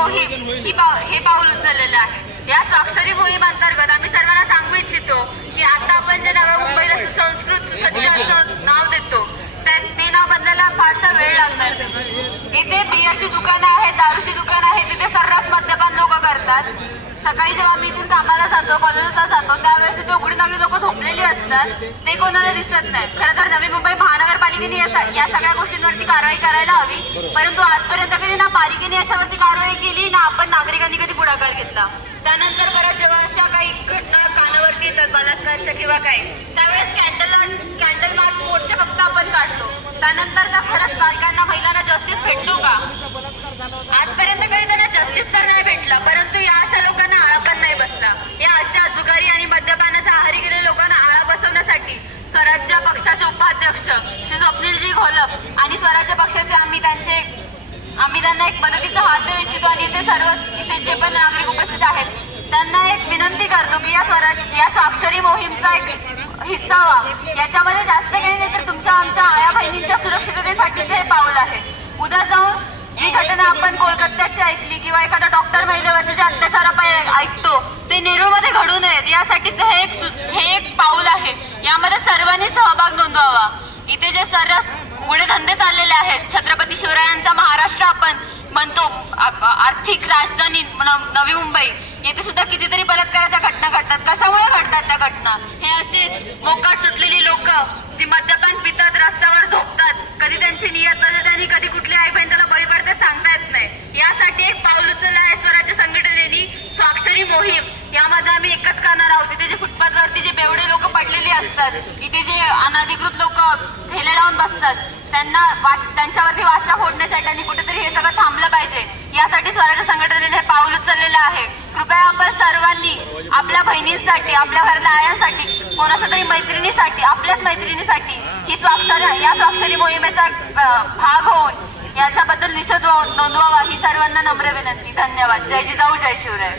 मोहीम ही पाव हे पाऊल उचललेलं आहे. या स्वाक्षरी मोहीम अंतर्गत आम्ही सर्वांना सांगू इच्छितो की आता आपण जे नव्या मुंबईला सुसंस्कृत सुसज्ज नाव देतो ते नाव बदलायला फारसा वेळ लागणार इथे बियरची दुकानं आहेत दारूची दुकानं आहेत तिथे सर्रास मद्यपान लोक करतात. सकाळी जेव्हा मी इथून कामाला जातो कॉलेजला जातो त्यावेळेस तिथे उघडी नवरी लोक झोपलेली असतात. ते कोणाला दिसत नाही. खरं तर नवी मुंबई महानगरपालिकेने या या सगळ्या गोष्टींवरती कारवाई करायला हवी. परंतु आजपर्यंत कधी ना पालिकेने घेतला. त्यानंतर परत जेव्हा अशा काही घटना कानावरती येतात बलात्काराच्या किंवा काय त्यावेळेस कॅन्डल कॅन्डल मार्च मोर्चे फक्त आपण काढतो. त्यानंतर त्या खरंच बालकांना महिलांना जस्टिस भेटतो का? आजपर्यंत काही त्यांना जस्टिस तर नाही भेटला परंतु या अशा लोकांना आळा पण नाही बसला. या अशा जुगारी आणि मद्यपानाच्या आहारी गेलेल्या लोकांना आळा बसवण्यासाठी स्वराज्य पक्षाचे उपाध्यक्ष श्री स्वप्नीलजी घोलप आणि स्वराज्य पक्षाचे आम्ही त्यांचे आम्ही त्यांना एक मदतीचा हात देऊ इच्छितो आणि इथे सर्व इथे जे पण नागरिक उपस्थित आहेत त्यांना एक विनंती करतो की या स्वराज या स्वाक्षरी मोहीमचा एक हिस्सा व्हा. याच्यामध्ये जास्त काही नाही तर तुमच्या आमच्या आया बहिणींच्या सुरक्षिततेसाठीच हे पाऊल आहे. उद्या जाऊन जी घटना आपण कोलकात्याची ऐकली किंवा एखादा डॉक्टर महिलेवरचे जे अत्याचार आपण ऐकतो ते नेरूळमध्ये घडू नयेत. यासाठीच हे एक हे एक पाऊल आहे. यामध्ये सर्वांनी सहभाग नोंदवावा. इथे जे सर्रास उघडे धंदे चाललेले आहेत छत्रपती शिवरायांचा महाराष्ट्र आपण म्हणतो आ- आर्थिक राजधानी नवी मुंबई. येथे सुद्धा कितीतरी बलात्काराच्या घटना घडतात. कशामुळे घडतात त्या घटना? हे असेच मोकाट सुटलेली लोक जी मद्यपान पितात रस्त्यावर झोपतात. कधी त्यांची नियत बदलते आणि कधी कुठली आई बहीण त्याला बळी पडते सांगता येत नाही. यासाठी एक पाऊल उचललं आहे स्वराज्य संघटनेने स्वाक्षरी मोहीम. यामध्ये आम्ही एकच करणार आहोत. इथे जे फुटपाथवरती जे बेवडे लोक पडलेले असतात इथे जे अनधिकृत लोक ठेले लावून बसतात त्यांना वाट त्यांच्यावरती वाचा फोडण्यासाठी आणि कुठेतरी हे सगळं थांबलं पाहिजे. यासाठी स्वराज्य संघटनेने हे पाऊल उचललेलं आहे. कृपया आपण सर्वांनी आपल्या बहिणींसाठी आपल्या घरातल्या आयांसाठी कोणाच्या तरी मैत्रिणीसाठी आपल्याच मैत्रिणीसाठी ही स्वाक्षर या स्वाक्षरी मोहिमेचा भाग होऊन याच्याबद्दल निषेध नोंदवावा ही सर्वांना नम्र विनंती. धन्यवाद. जय जिजाऊ जय शिवराय.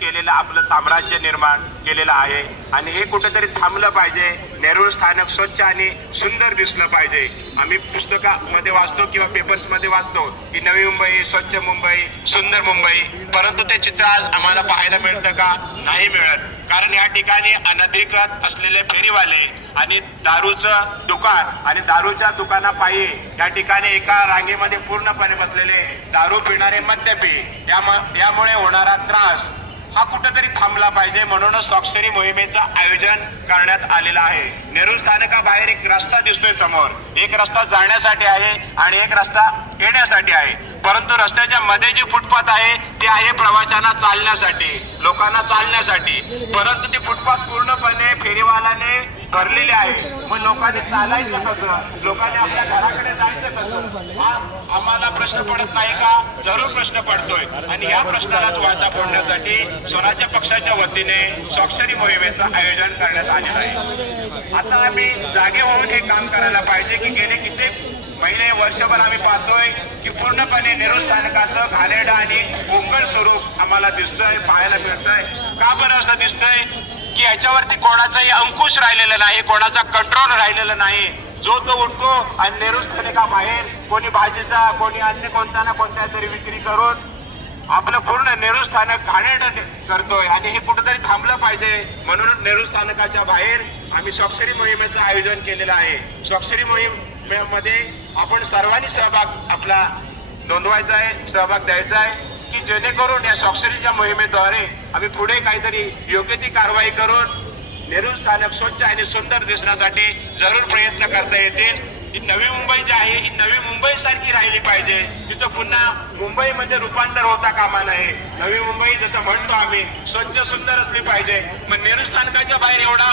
केलेलं आपलं साम्राज्य निर्माण केलेलं आहे. आणि हे कुठेतरी थांबलं पाहिजे. नेरूळ स्थानक स्वच्छ आणि सुंदर दिसलं पाहिजे. आम्ही पुस्तकामध्ये वाचतो किंवा पेपर्समध्ये वाचतो की नवी मुंबई स्वच्छ मुंबई सुंदर मुंबई. परंतु ते चित्र आज आम्हाला पाहायला मिळतं का? नाही मिळत. कारण या ठिकाणी अनधिकृत असलेले फेरीवाले आणि दारूचं दुकान आणि दारूच्या दुकानापायी या ठिकाणी एका रांगेमध्ये पूर्णपणे बसलेले दारू पिणारे मद्यपी याम- यामुळे होणारा त्रास हा कुठेतरी थांबला पाहिजे म्हणूनच स्वाक्षरी मोहिमेचं आयोजन करण्यात आलेलं आहे. नेहरू स्थानकाबाहेर एक रस्ता दिसतोय समोर. एक रस्ता जाण्यासाठी आहे आणि एक रस्ता येण्यासाठी आहे. परंतु रस्त्याच्या मध्ये जी फुटपाथ आहे ते आहे प्रवाशांना चालण्यासाठी लोकांना चालण्यासाठी. परंतु ती फुटपाथ पूर्णपणे फेरीवाल्याने करलेले आहे. मग लोकांनी चालायचं कसं? लोकांनी आपल्या घराकडे जायचं कसं? हा? आम्हाला प्रश्न पडत नाही का? जरूर प्रश्न पडतोय. आणि या प्रश्नालाच वाचा फोडण्यासाठी स्वराज्य पक्षाच्या वतीने स्वाक्षरी मोहिमेचं आयोजन करण्यात आलेलं आहे. आता आम्ही जागे होऊन हे काम करायला पाहिजे की गेले कित्येक महिने वर्षभर आम्ही पाहतोय की पूर्णपणे नेहरू स्थानकाचं घाणेरडं आणि पोंगळ स्वरूप आम्हाला दिसतंय पाहायला मिळतंय. का बरं असं दिसतंय? की याच्यावरती कोणाचाही अंकुश राहिलेला नाही कोणाचा कंट्रोल राहिलेला नाही. जो तो उठतो आणि नेहरू स्थानकाबाहेर कोणी भाजीचा कोणी अन्य कोणत्या ना कोणत्या तरी विक्री करून आपलं पूर्ण नेहरू स्थानक घाणेरडं करतोय आणि हे कुठेतरी थांबलं पाहिजे. म्हणून नेहरू स्थानकाच्या बाहेर आम्ही स्वाक्षरी मोहिमेचं आयोजन केलेलं आहे. स्वाक्षरी मोहीममध्ये आपण सर्वांनी सहभाग आपला नोंदवायचा आहे सहभाग द्यायचा आहे. की जेणेकरून या स्वाक्षरीच्या मोहिमेद्वारे आम्ही पुढे काहीतरी योग्य ती कारवाई करून नेहरू स्थानक स्वच्छ आणि सुंदर दिसण्यासाठी जरूर प्रयत्न करता येतील. ही नवी मुंबई जी आहे ही नवी मुंबई सारखी राहिली पाहिजे. तिचं पुन्हा मुंबईमध्ये रूपांतर होता कामा नये. नवी मुंबई जसं म्हणतो आम्ही स्वच्छ सुंदर असली पाहिजे. मग नेहरू स्थानकाच्या बाहेर एवढा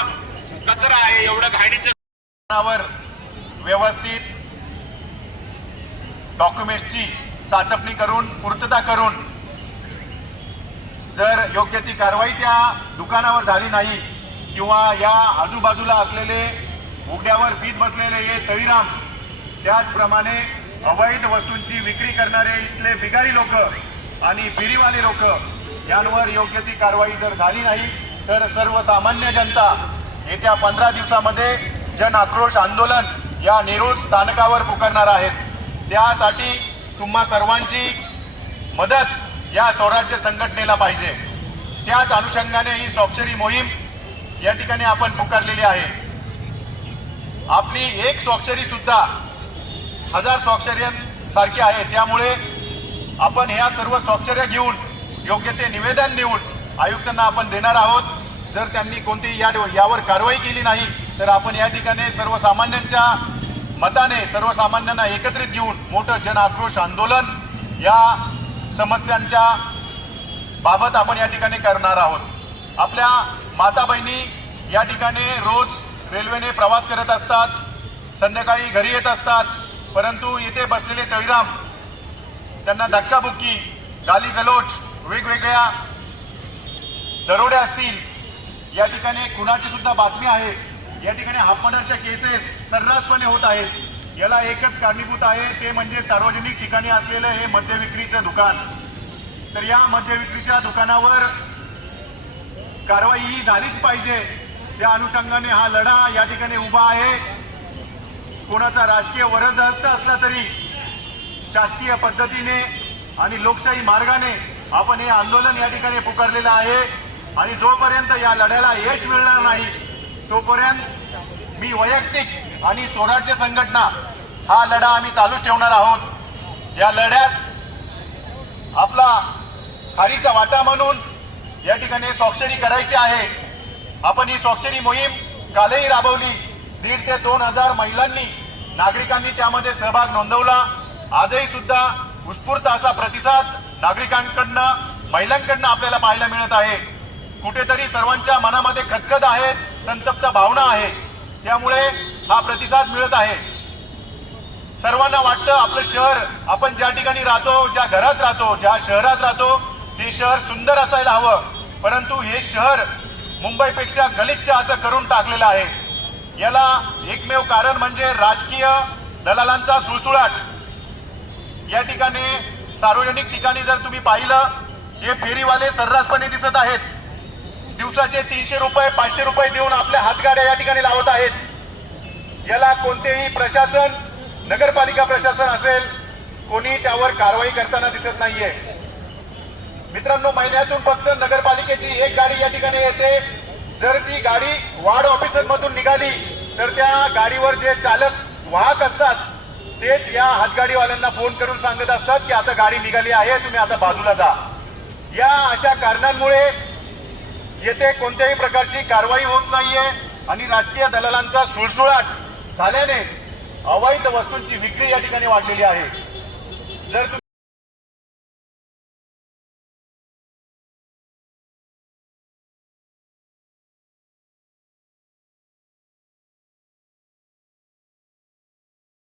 कचरा आहे एवढं घाणीच्या व्यवस्थित डॉक्युमेंट्सची चाचपणी करून पूर्तता करून जर योग्य ती कारवाई त्या दुकानावर झाली नाही किंवा या आजूबाजूला असलेले उघड्यावर बीत बसलेले हे तळीराम त्याचप्रमाणे अवैध वस्तूंची विक्री करणारे इथले बिगारी लोक आणि फेरीवाले लोक यांवर योग्य ती कारवाई जर झाली नाही तर सर्वसामान्य जनता येत्या पंधरा दिवसामध्ये जन आक्रोश आंदोलन या नेरूळ स्थानकावर पुकारणार आहेत. त्यासाठी तुम्हा सर्वांची मदत या स्वराज्य संघटनेला पाहिजे. त्याच अनुषंगाने ही स्वाक्षरी मोहीम या ठिकाणी आपण पुकारलेली आहे. आपली एक स्वाक्षरी सुद्धा हजार स्वाक्षऱ्यांसारखी आहे. त्यामुळे आपण ह्या सर्व स्वाक्षऱ्या घेऊन योग्य ते निवेदन देऊन आयुक्तांना आपण देणार आहोत. जर त्यांनी कोणतीही या यावर कारवाई केली नाही तर आपण या ठिकाणी सर्वसामान्यांच्या मताने सर्वसामान्यांना एकत्रित घेऊन मोठं जन आक्रोश आंदोलन या समस्यांच्या बाबत आपण या ठिकाणी करणार आहोत. आपल्या माता बहिणी या ठिकाणी रोज रेल्वेने प्रवास करत असतात संध्याकाळी घरी येत असतात परंतु इथे बसलेले तळीराम त्यांना धक्काबुक्की गाली गलोच वेगवेगळ्या दरोडे असतील या ठिकाणी खुनाची सुद्धा बातमी आहे. या ठिकाणी हाफ केसेस सर्रासपणे होत आहेत. याला एकच कारणीभूत आहे ते म्हणजे सार्वजनिक ठिकाणी असलेलं हे मद्यविक्रीचं दुकान. तर या मद्यविक्रीच्या दुकानावर कारवाई ही झालीच पाहिजे. त्या अनुषंगाने हा लढा या ठिकाणी उभा आहे. कोणाचा राजकीय वरदहस्त असला तरी शासकीय पद्धतीने आणि लोकशाही मार्गाने आपण हे आंदोलन या ठिकाणी पुकारलेलं आहे. आणि जोपर्यंत या लढ्याला यश मिळणार नाही तोपर्यंत मी वैयक्तिक आणि स्वराज्य संघटना हा लढा आम्ही चालूच ठेवणार आहोत. या लढ्यात आपला खारीचा वाटा म्हणून या ठिकाणी स्वाक्षरी करायची आहे. आपण ही स्वाक्षरी मोहीम कालही राबवली. दीड ते दोन हजार महिलांनी नागरिकांनी त्यामध्ये सहभाग नोंदवला. आजही सुद्धा उत्स्फूर्त असा प्रतिसाद नागरिकांकडनं महिलांकडनं आपल्याला पाहायला मिळत आहे. कुठेतरी सर्वांच्या मनामध्ये खदखद आहेत संतप्त भावना आहे. त्यामुळे हा प्रतिसाद मिळत आहे. सर्वांना वाटतं आपलं शहर आपण ज्या ठिकाणी राहतो ज्या घरात राहतो ज्या शहरात राहतो ते शहर सुंदर असायला हवं. परंतु हे शहर मुंबईपेक्षा गलिच्छ असं करून टाकलेलं आहे. याला एकमेव कारण म्हणजे राजकीय दलालांचा सुळसुळाट. या ठिकाणी सार्वजनिक ठिकाणी जर तुम्ही पाहिलं हे फेरीवाले सर्रासपणे दिसत आहेत. दिवसाचे तीनशे रुपये पाचशे रुपये देऊन आपल्या हातगाड्या या ठिकाणी लावत आहेत. याला कोणतेही प्रशासन नगरपालिका प्रशासन असेल कोणी त्यावर कारवाई करताना दिसत नाहीये. मित्रांनो महिन्यातून फक्त नगरपालिकेची एक गाडी या ठिकाणी येते. जर ती गाडी वार्ड ऑफिसर मधून निघाली तर त्या गाडीवर जे चालक वाहक असतात तेच या हातगाडीवाल्यांना फोन करून सांगत असतात की आता गाडी निघाली आहे तुम्ही आता बाजूला जा. या अशा कारणांमुळे येथे कोणत्याही प्रकारची कारवाई होत नाहीये आणि राजकीय दलालांचा सुळसुळाट झाल्याने अवैध वस्तूंची विक्री या ठिकाणी वाढलेली आहे. जर तुम्ही